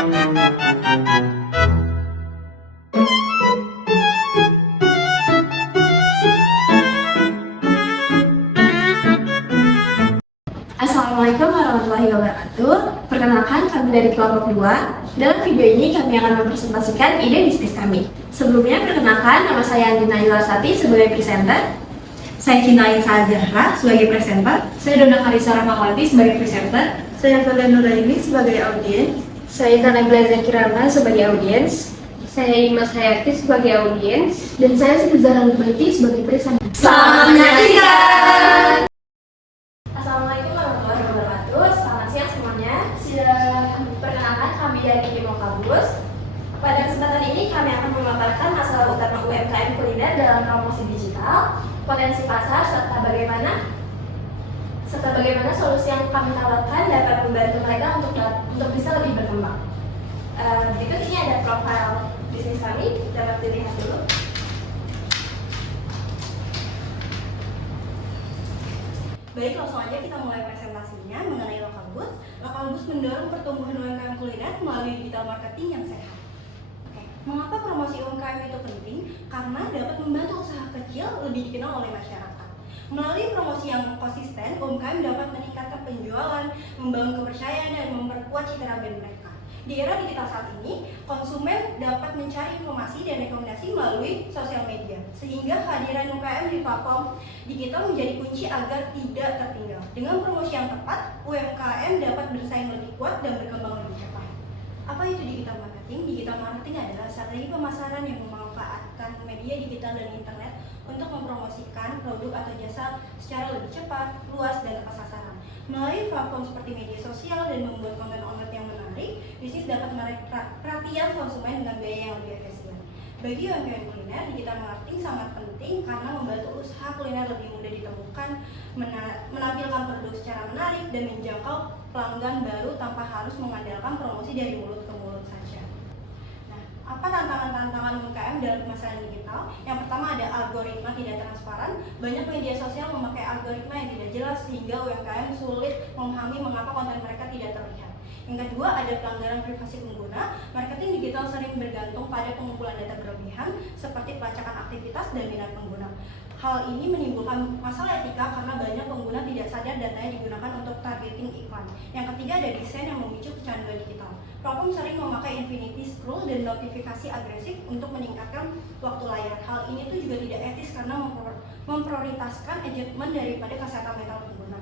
Assalamualaikum warahmatullahi wabarakatuh. Perkenalkan, kami dari kelompok 2. Dalam video ini kami akan mempresentasikan ide bisnis kami. Sebelumnya, perkenalkan, nama saya Andina Yulasati sebagai presenter. Saya Cinain Zahra sebagai presenter. Saya Dona Karisa Rahmawati sebagai presenter. Saya Fadlan Nuraini sebagai audiens. Saya Dana Glazer Kirana sebagai audiens. Saya Imas Hayati sebagai audiens. Dan saya Siti Zahra Lubaiti sebagai presenter. Selamat menyaksikan! Assalamualaikum warahmatullahi wabarakatuh. Selamat siang semuanya. Sudah perkenalkan, kami dari Demokabus. Pada kesempatan ini kami akan memaparkan masalah utama UMKM kuliner dalam promosi digital, potensi pasar, serta bagaimana solusi yang kami tawarkan dapat membantu mereka untuk bisa lebih berkembang. Berikut ini ada profil bisnis kami, dapat dilihat dulu. Baik, langsung aja kita mulai presentasinya mengenai Lokalbus. Lokalbus mendorong pertumbuhan UMKM kuliner melalui digital marketing yang sehat. Oke, mengapa promosi UMKM itu penting? Karena dapat membantu usaha kecil lebih dikenal oleh masyarakat. Melalui promosi yang konsisten, UMKM dapat meningkatkan penjualan, membangun kepercayaan, dan memperkuat citra brand mereka. Di era digital saat ini, konsumen dapat mencari informasi dan rekomendasi melalui sosial media, sehingga kehadiran UMKM di platform digital menjadi kunci agar tidak tertinggal. Dengan promosi yang tepat, UMKM dapat bersaing lebih kuat dan berkembang lebih cepat. Apa itu digital marketing? Digital marketing adalah strategi pemasaran yang memanfaatkan media digital dan internet untuk mempromosikan produk atau jasa secara lebih cepat, luas, dan tepat sasaran. Melalui platform seperti media sosial dan membuat konten online yang menarik, bisnis dapat menarik perhatian konsumen dengan biaya yang lebih efisien. Bagi UMKM kuliner, digital marketing sangat penting karena membantu usaha kuliner lebih mudah ditemukan, menampilkan produk secara menarik, dan menjangkau pelanggan baru tanpa harus mengandalkan promosi dari mulut ke mulut saja. Nah, apa tantangan-tantangan UMKM dalam pemasaran digital? Yang pertama ada algoritma tidak transparan. Banyak media sosial memakai algoritma yang tidak jelas sehingga UMKM sulit memahami mengapa konten mereka tidak terlihat. Yang kedua ada pelanggaran privasi pengguna. Marketing digital sering bergantung pada pengumpulan data berlebihan seperti pelacakan aktivitas dan minat pengguna. Hal ini menimbulkan masalah etika karena banyak pengguna tidak sadar datanya digunakan untuk targeting iklan. Yang ketiga ada desain yang memicu kecanduan digital. Platform sering memakai infinity scroll dan notifikasi agresif untuk meningkatkan waktu layar. Hal ini tuh juga tidak etis karena memprioritaskan engagement daripada kesehatan mental pengguna.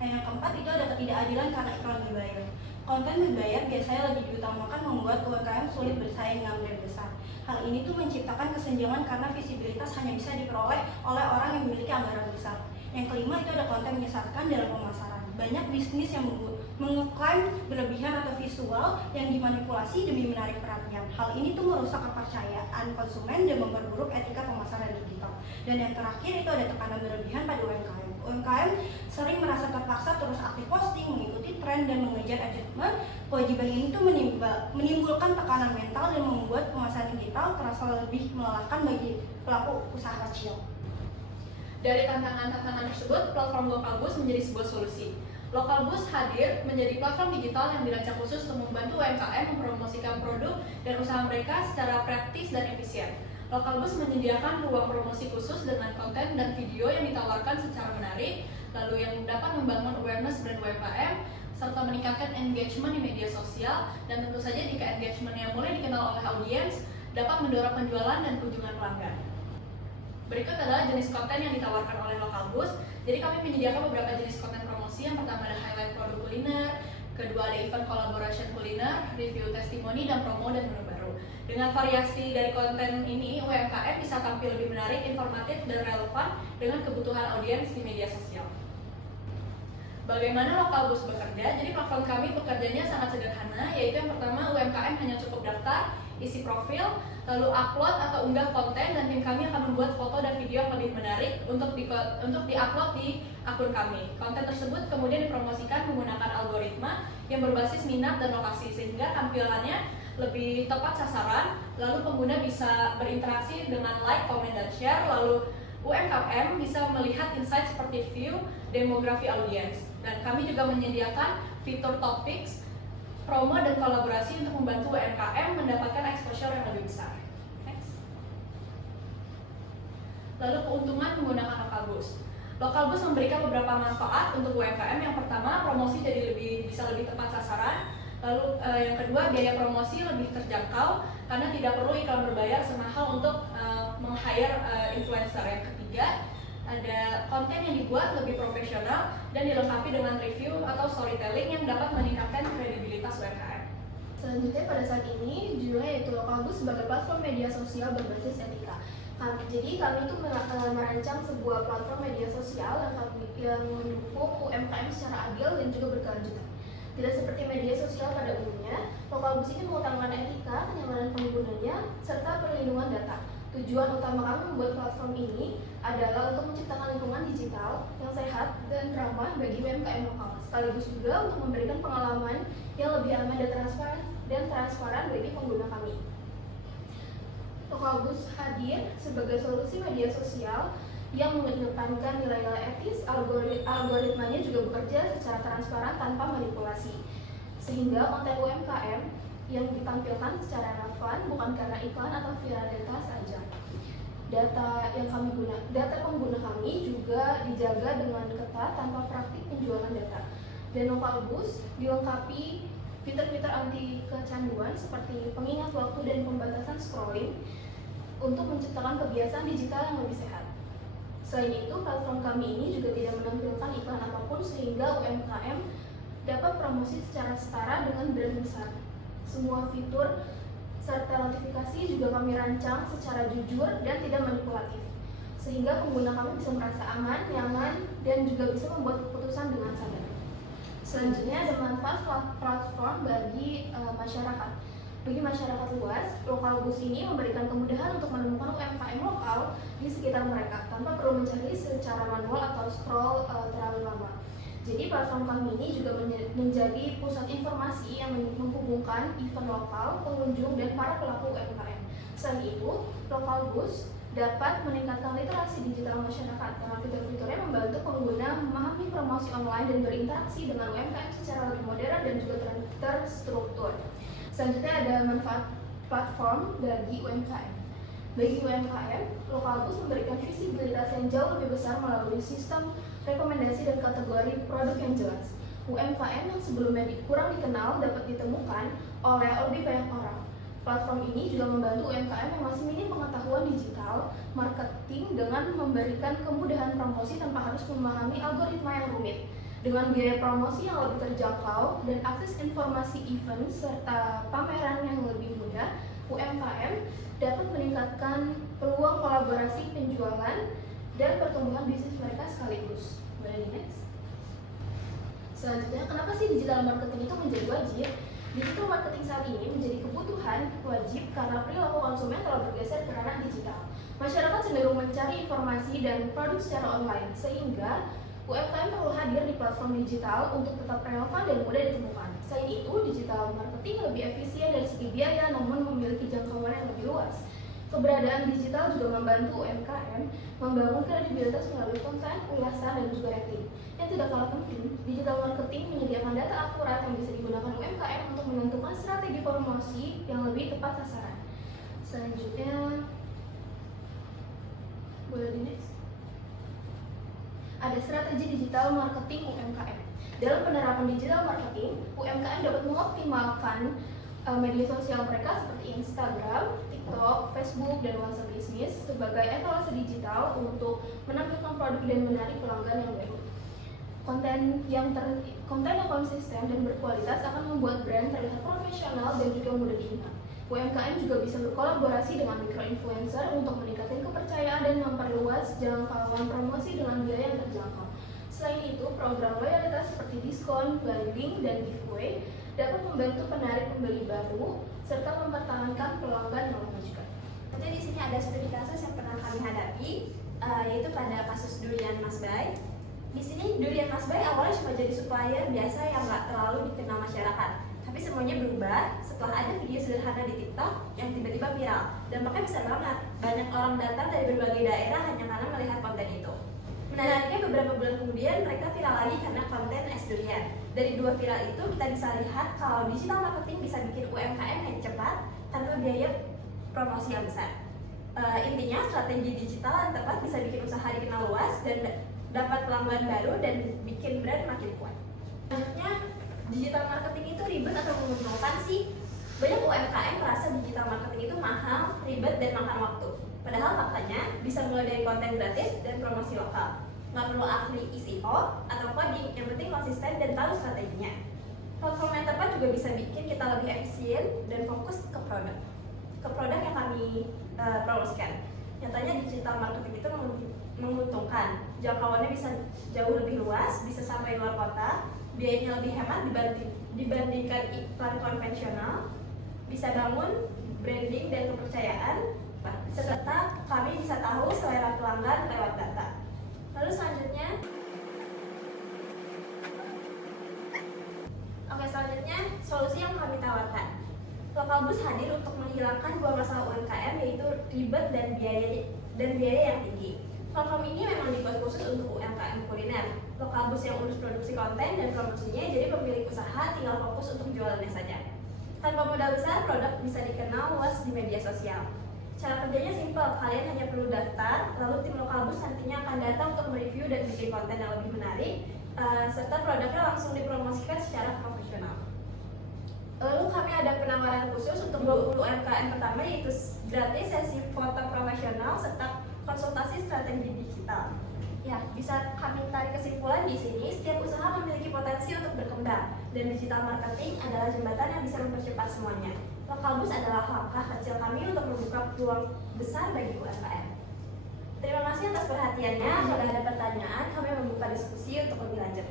Nah, yang keempat itu ada ketidakadilan karena iklan berbayar. Konten berbayar biasanya lebih diutamakan membuat UMKM sulit bersaing dengan brand besar. Hal ini tuh menciptakan kesenjangan karena visibilitas hanya bisa diperoleh oleh orang yang memiliki anggaran besar. Yang kelima itu ada konten menyesatkan dalam pemasaran. Banyak bisnis yang mengklaim berlebihan atau visual yang dimanipulasi demi menarik perhatian. Hal ini tuh merusak kepercayaan konsumen dan memperburuk etika pemasaran digital. Dan yang terakhir itu ada tekanan berlebihan pada UMKM. UMKM sering merasa terpaksa terus aktif posting, mengikuti tren, dan mengejar engagement. Kewajiban ini tuh menimbulkan tekanan mental dan membuat pemasaran digital terasa lebih melelahkan bagi pelaku usaha kecil. Dari tantangan-tantangan tersebut, platform Lokalbus menjadi sebuah solusi. Lokalbus hadir menjadi platform digital yang dirancang khusus untuk membantu UMKM mempromosikan produk dan usaha mereka secara praktis dan efisien. Lokalbus menyediakan ruang promosi khusus dengan konten dan video yang ditawarkan secara menarik, lalu yang dapat membangun awareness brand UMKM, serta meningkatkan engagement di media sosial, dan tentu saja jika engagementnya mulai dikenal oleh audiens, dapat mendorong penjualan dan kunjungan pelanggan. Berikut adalah jenis konten yang ditawarkan oleh Lokalbus. Jadi kami menyediakan beberapa jenis konten promosi. Yang pertama ada highlight produk kuliner, kedua ada event collaboration kuliner, review testimoni, dan promo dan menu baru. Dengan variasi dari konten ini, UMKM bisa tampil lebih menarik, informatif, dan relevan dengan kebutuhan audiens di media sosial. Bagaimana Lokalbus bekerja? Jadi platform kami bekerjanya sangat sederhana, yaitu yang pertama UMKM hanya cukup daftar, isi profil, lalu upload atau unggah konten, dan tim kami akan membuat foto dan video yang lebih menarik untuk di-upload di akun kami. Konten tersebut kemudian dipromosikan menggunakan algoritma yang berbasis minat dan lokasi sehingga tampilannya lebih tepat sasaran, lalu pengguna bisa berinteraksi dengan like, comment, dan share, lalu UMKM bisa melihat insight seperti view, demografi audiens. Dan kami juga menyediakan fitur topics promo dan kolaborasi untuk membantu UMKM mendapatkan exposure yang lebih besar. Next. Lalu keuntungan menggunakan Lokalbus. Lokalbus memberikan beberapa manfaat untuk UMKM. Yang pertama, promosi jadi bisa lebih tepat sasaran. Lalu yang kedua, biaya promosi lebih terjangkau karena tidak perlu iklan berbayar semahal untuk meng-hire influencer. Yang ketiga, ada konten yang dibuat lebih profesional dan dilengkapi dengan review atau storytelling yang dapat meningkatkan kredibilitas UMKM. Selanjutnya pada saat ini judulnya yaitu Lokalbus sebagai platform media sosial berbasis etika. Jadi kami itu merancang sebuah platform media sosial yang mendukung UMKM secara adil dan juga berkelanjutan. Tidak seperti media sosial pada umumnya, Lokalbus ini mengutamakan etika, kenyamanan penggunanya, serta perlindungan data. Tujuan utama kami membuat platform ini adalah untuk menciptakan lingkungan digital yang sehat dan ramah bagi UMKM lokal, sekaligus juga untuk memberikan pengalaman yang lebih aman dan transparan bagi pengguna kami. Lokalbus hadir sebagai solusi media sosial yang mengedepankan nilai-nilai etis. Algoritmanya juga bekerja secara transparan tanpa manipulasi, sehingga konten UMKM yang ditampilkan secara relevan bukan karena iklan atau viralitas saja. Data pengguna kami juga dijaga dengan ketat tanpa praktik penjualan data. Dan Lokalbus dilengkapi fitur-fitur anti kecanduan seperti pengingat waktu dan pembatasan scrolling untuk menciptakan kebiasaan digital yang lebih sehat. Selain itu, platform kami ini juga tidak menampilkan iklan apapun sehingga UMKM dapat promosi secara setara dengan brand besar. Semua fitur serta notifikasi juga kami rancang secara jujur dan tidak manipulatif, sehingga pengguna kami bisa merasa aman, nyaman, dan juga bisa membuat keputusan dengan sadar. Selanjutnya ada manfaat platform bagi masyarakat. Bagi masyarakat luas, Lokalbus ini memberikan kemudahan untuk menemukan UMKM lokal di sekitar mereka tanpa perlu mencari secara manual atau scroll terlalu lama. Jadi platform kami ini juga menjadi pusat informasi yang menghubungkan event lokal, pengunjung, dan para pelaku UMKM. Selain itu, Lokalbus dapat meningkatkan literasi digital masyarakat karena fitur-fiturnya membantu pengguna memahami promosi online dan berinteraksi dengan UMKM secara lebih modern dan juga terstruktur. Selanjutnya ada manfaat platform bagi UMKM. Bagi UMKM, Lokalbus memberikan visibilitas yang jauh lebih besar melalui sistem rekomendasi dan kategori produk yang jelas. UMKM yang sebelumnya kurang dikenal dapat ditemukan oleh lebih banyak orang. Platform ini juga membantu UMKM yang masih minim pengetahuan digital marketing dengan memberikan kemudahan promosi tanpa harus memahami algoritma yang rumit. Dengan biaya promosi yang lebih terjangkau dan akses informasi event serta pameran yang lebih mudah, UMKM dapat meningkatkan peluang kolaborasi penjualan dan pertumbuhan bisnis mereka sekaligus. Boleh di next? Selanjutnya, kenapa sih digital marketing itu menjadi wajib? Digital marketing saat ini menjadi kebutuhan wajib karena perilaku konsumen telah bergeser ke ranah digital. Masyarakat cenderung mencari informasi dan produk secara online, sehingga UMKM perlu hadir di platform digital untuk tetap relevan dan mudah ditemukan. Selain itu, digital marketing lebih efisien dari segi biaya namun memiliki jangkauan yang lebih luas. Keberadaan digital juga membantu UMKM membangun kredibilitas melalui konten, ulasan, dan juga rating. Yang tidak kalah penting, digital marketing menyediakan data akurat yang bisa digunakan UMKM untuk menentukan strategi promosi yang lebih tepat sasaran. Selanjutnya, boleh di next? Ada strategi digital marketing UMKM. Dalam penerapan digital marketing, UMKM dapat mengoptimalkan media sosial mereka seperti Instagram, TikTok, Facebook, dan WhatsApp bisnis sebagai etalase digital untuk menampilkan produk dan menarik pelanggan yang baru. Konten yang konsisten dan berkualitas akan membuat brand terlihat profesional dan juga mudah diingat. UMKM juga bisa berkolaborasi dengan micro-influencer untuk meningkatkan kepercayaan dan memperluas jangkauan promosi dengan biaya yang terjangkau. Selain itu, program loyalitas seperti diskon, bundling, dan giveaway dapat membantu penarik pembeli baru serta mempertahankan pelanggan yang lama juga. Jadi di sini ada studi kasus yang pernah kami hadapi, yaitu pada kasus durian Mas Bay. Di sini durian Mas Bay awalnya cuma jadi supplier biasa yang nggak terlalu dikenal masyarakat. Tapi semuanya berubah setelah ada video sederhana di TikTok yang tiba-tiba viral. Dampaknya besar banget. Banyak orang datang dari berbagai daerah hanya karena melihat konten itu. Menariknya beberapa bulan kemudian mereka viral lagi karena konten es durian. Dari dua viral itu kita bisa lihat kalau digital marketing bisa bikin UMKM yang cepat tanpa biaya promosi yang besar. Intinya strategi digital yang tepat bisa bikin usaha dikenal luas dan dapat pelanggan baru dan bikin brand makin kuat. Selanjutnya, digital marketing itu ribet atau menguntungkan sih? Banyak UMKM merasa digital marketing itu mahal, ribet, dan makan waktu. Padahal faktanya bisa mulai dari konten gratis dan promosi lokal. Nggak perlu ahli SEO atau coding, yang penting konsisten dan tahu strateginya. Platform yang tepat juga bisa bikin kita lebih efisien dan fokus ke produk yang kami promosikan. Nyatanya digital marketing itu menguntungkan. Jangkauannya bisa jauh lebih luas, bisa sampai luar kota, biayanya lebih hemat dibandingkan iklan konvensional, bisa bangun branding dan kepercayaan, serta kami bisa tahu selera pelanggan lewat data. Lalu selanjutnya, solusi yang kami tawarkan. Lokalbus hadir untuk menghilangkan dua masalah UMKM, yaitu ribet dan biaya yang tinggi. Platform ini memang dibuat khusus untuk UMKM kuliner. Lokalbus yang urus produksi konten dan promosinya, jadi pemilik usaha tinggal fokus untuk jualannya saja. Tanpa modal besar, produk bisa dikenal luas di media sosial. Cara kerjanya simpel, kalian hanya perlu daftar, lalu tim Lokalbus nantinya akan datang untuk mereview dan bikin konten yang lebih menarik, serta produknya langsung dipromosikan secara profesional. Lalu kami ada penawaran khusus untuk 20 UMKM pertama, yaitu gratis sesi foto profesional serta konsultasi strategi digital. Ya, bisa kami tarik kesimpulan di sini, setiap usaha memiliki potensi untuk berkembang, dan digital marketing adalah jembatan yang bisa mempercepat semuanya. Lokalbus adalah langkah kecil kami untuk membuka peluang besar bagi UMKM. Terima kasih atas perhatiannya. Jika ada pertanyaan, kami membuka diskusi untuk lebih lanjut.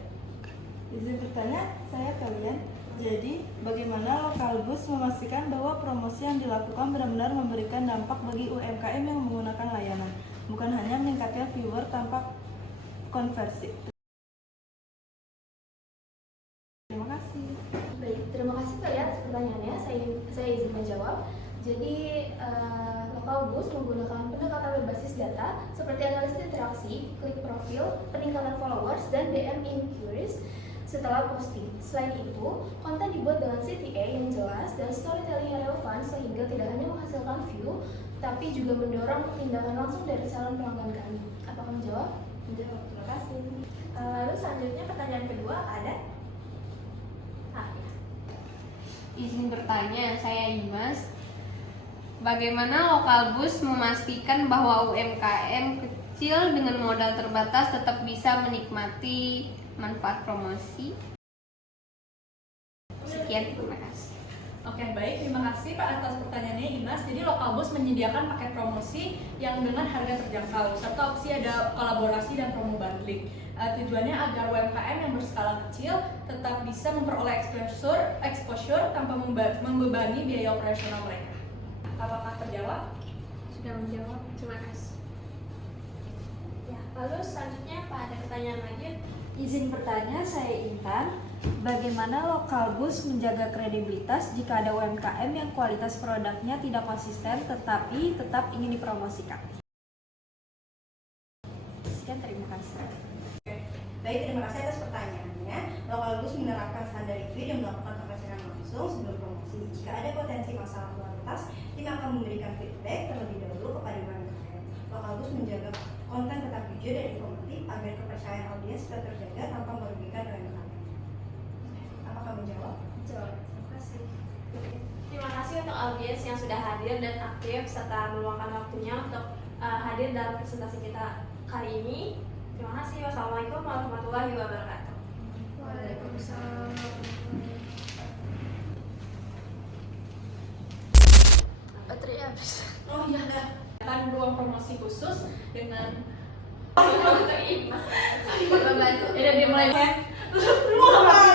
Izin bertanya, saya Kalian. Jadi, bagaimana Lokalbus memastikan bahwa promosi yang dilakukan benar-benar memberikan dampak bagi UMKM yang menggunakan layanan, bukan hanya meningkatkan viewer tanpa konversi? Terima kasih. Baik, terima kasih Pak ya atas pertanyaannya. Saya izin menjawab. Jadi, Lokalbus menggunakan pendekatan berbasis data seperti analisis interaksi, klik profil, peningkatan followers, dan DM inquiries setelah posting. Selain itu, konten dibuat dengan CTA yang jelas dan storytelling yang relevan sehingga tidak hanya menghasilkan view, tapi juga mendorong tindakan langsung dari calon pelanggan kami. Apakah menjawab? Menjawab. Terima kasih. Lalu selanjutnya pertanyaan kedua ada? Izin bertanya, saya Imas. Bagaimana Lokalbus memastikan bahwa UMKM kecil dengan modal terbatas tetap bisa menikmati manfaat promosi? Sekian, terima kasih. Oke, baik. Terima kasih Pak atas pertanyaannya Inas. Jadi Lokalbus menyediakan paket promosi yang dengan harga terjangkau, serta opsi ada kolaborasi dan promo bundling. Tujuannya agar UMKM yang berskala kecil tetap bisa memperoleh exposure tanpa membebani biaya operasional mereka. Apakah terjawab? Sudah menjawab, terima kasih. Ya, lalu selanjutnya Pak ada pertanyaan lanjut? Izin bertanya, saya Intan. Bagaimana Lokalbus menjaga kredibilitas jika ada UMKM yang kualitas produknya tidak konsisten tetapi tetap ingin dipromosikan? Sekian, terima kasih. Baik, terima kasih atas pertanyaannya. Lokalbus menerapkan standar itu dan melakukan pengecekan langsung sebelum promosi. Jika ada potensi masalah kualitas, tim akan memberikan feedback terlebih dahulu kepada UMKM. Lokalbus menjaga konten tetap jujur dan informatif agar kepercayaan audiens tetap terjaga tanpa merugikan UMKM. Apakah menjawab? Jawab. Terima kasih. Terima kasih untuk audiens yang sudah hadir dan aktif serta meluangkan waktunya untuk hadir dalam presentasi kita kali ini. Terima kasih. Wassalamualaikum warahmatullahi wabarakatuh. Waalaikumsalam. Baterai habis. Oh iya, dah. Akan ruang promosi khusus dengan Membantu. ya, dimulai. Lu apa?